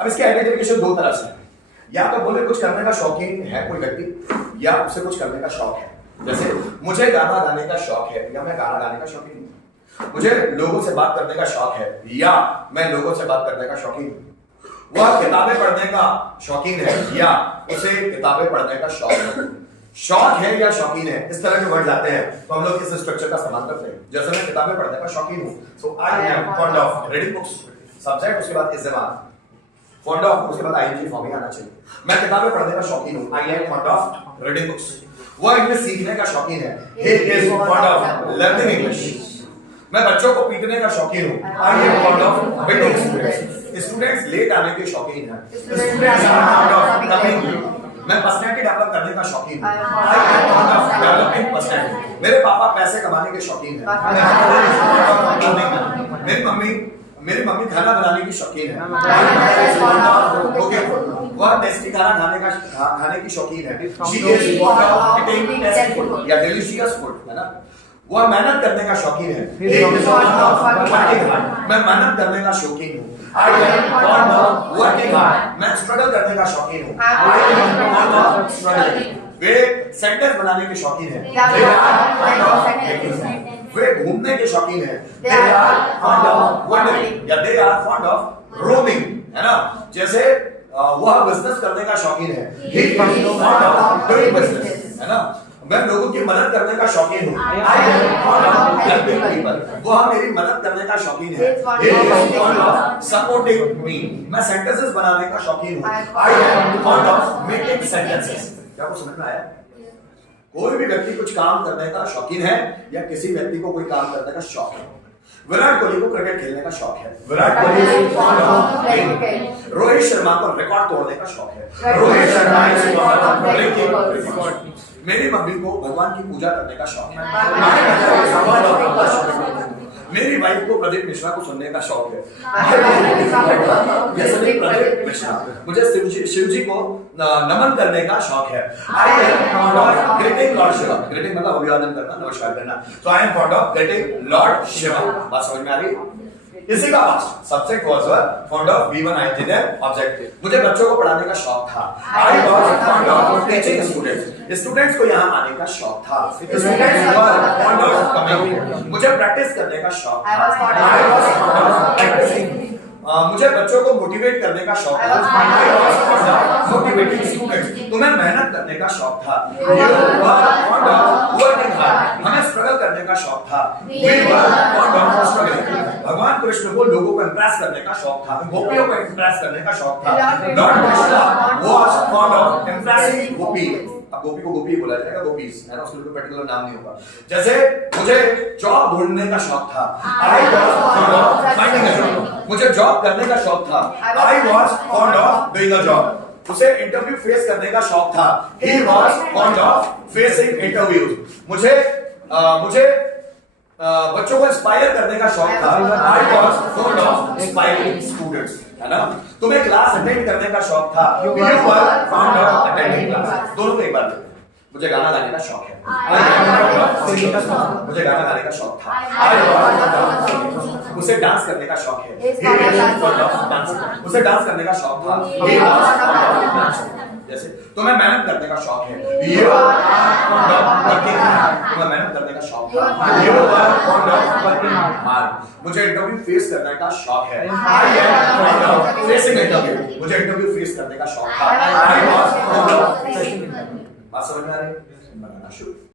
अब इसके आइडेंटिफिकेशन दो तरह से है, या तो बोले कुछ करने का शौकीन है कोई व्यक्ति, या उसे कुछ करने का शौक है। जैसे मुझे गाना गाने का शौक है, या मैं गाना गाने का शौकीन हूं। मुझे लोगों से बात करने का शौक है, या मैं लोगों से बात करने का शौकीन हूं। वह किताबें पढ़ने का शौकीन है, या उसे किताबें पढ़ने का शौक है। शौक है या शौकीन है, इस तरह के वर्ड आते हैं तो हम लोग इस स्ट्रक्चर का इस्तेमाल करते हैं। जैसे मैं किताबें पढ़ने का शौकीन हूं, so I am fond of reading books, subject उसके बाद इस्तेमाल, फॉन्ड ऑफ उसके बाद आईएनजी फॉर्म ही आना चाहिए। मैं किताबें पढ़ने का शौकीन हूं, I am fond of reading books. वह इंग्लिश सीखने का शौकीन है, he is fond of learning English. मैं बच्चों को पीटने का शौकीन हूं, I am fond of beating students. Students late आने के शौकीन हैं, students are fond of coming late. मैं पर्सनैलिटी डेवलप करने का शौकीन हूं, I am fond of developing personality. मेरे पापा पैसे कमाने के शौकीन हैं, मेरी मम्मी खाना बनाने की शौकीन है, वह टेस्टी खाना खाने की शौकीन है, she is fond of eating tasty food या डिलीशियस फूड, है ना। वह मेहनत करने का शौकीन है, मैं मेहनत करने का शौकीन हूँ, I am fond of working hard. मैं स्ट्रगल करने का शौकीन हूँ, I am fond of struggling. वे सेंटेंस बनाने के शौकीन है, वे घूमने के शौकीन है, they are fond of wandering या they are fond of roaming, है ना। जैसे वह बिजनेस करने का शौकीन है, he is fond of doing business, है ना। मैं लोगों की मदद करने का शौकीन हूँ, I am fond of helping people. वह मेरी मदद करने का शौकीन है, he is fond of supporting me. मैं सेंटेंसेस बनाने का शौकीन हूँ, I am fond of making sentences. क्या कुछ समझ में आया? कोई भी व्यक्ति कुछ काम करने का शौकीन है, या किसी व्यक्ति को कोई काम करने का शौक है। विराट कोहली को क्रिकेट खेलने का शौक है, Virat Kohli is fond of playing. Rohit Sharma को रिकॉर्ड तोड़ने का शौक है, Rohit Sharma is fond of breaking record. मेरी मम्मी को भगवान की पूजा करने का शौक है, मेरी वाइफ को प्रदीप मिश्रा को सुनने का शौक है, प्रदीप मिश्रा। मुझे शिव जी को नमन करने का शौक है, I am fond of greeting lord Shiva. Greeting मतलब अभिवादन करना, नमस्कार करना, so I am fond of greeting lord Shiva. बात समझ में आ रही? इसी का past subject was fond of V1 engineer object. मुझे बच्चों को पढ़ाने का शौक था, I was fond of teaching students. Students को यहां आने का शौक था, students were fond of coming. मुझे प्रैक्टिस करने का शौक था, I was fond of practising. मुझे बच्चों को मोटिवेट करने का शौक था, I was fond of motivating students. तुम्हें मेहनत करने का शौक था, you were fond of working hard. हमें स्ट्रगल करने का शौक था, we were fond of struggling. भगवान कृष्ण को लोगों को इंप्रेस करने का शौक था, गोपियों को इंप्रेस करने का शौक था, lord Krishna was fond of impressing gopi. अब गोपी को गोपी बोला जाएगा, गोपीज, है ना, उसके लिए पर्टिकुलर नाम नहीं होगा। जैसे मुझे जॉब ढूंढने का शौक था, I was fond of finding a job. मुझे जॉब करने का शौक था, I was fond of doing a job. उसे इंटरव्यू फेस करने का शौक था, he was fond of facing interviews. मुझे बच्चों को इंस्पायर करने का शौक था, I was fond of inspiring students, है ना। तुम्हें क्लास अटेंड करने का शौक था, you were fond of attending class. दोनों को एक बार देखो। मुझे गाना गाने का शौक है, मुझे गाना गाने का शौक था, उसे डांस करने का शौक है, उसे डांस करने का शौक था। जैसे तुम्हें मेहनत करने का शौक है, you are fond of working hard. तुम्हें मेहनत करने का शौक है, you are fond of working hard. मुझे इंटरव्यू फेस करने का शौक है, I am fond of facing interview. मुझे इंटरव्यू फेस करने का शौक था, I was fond of facing interview. बात समझ में आ रही है? बनाना शुरू।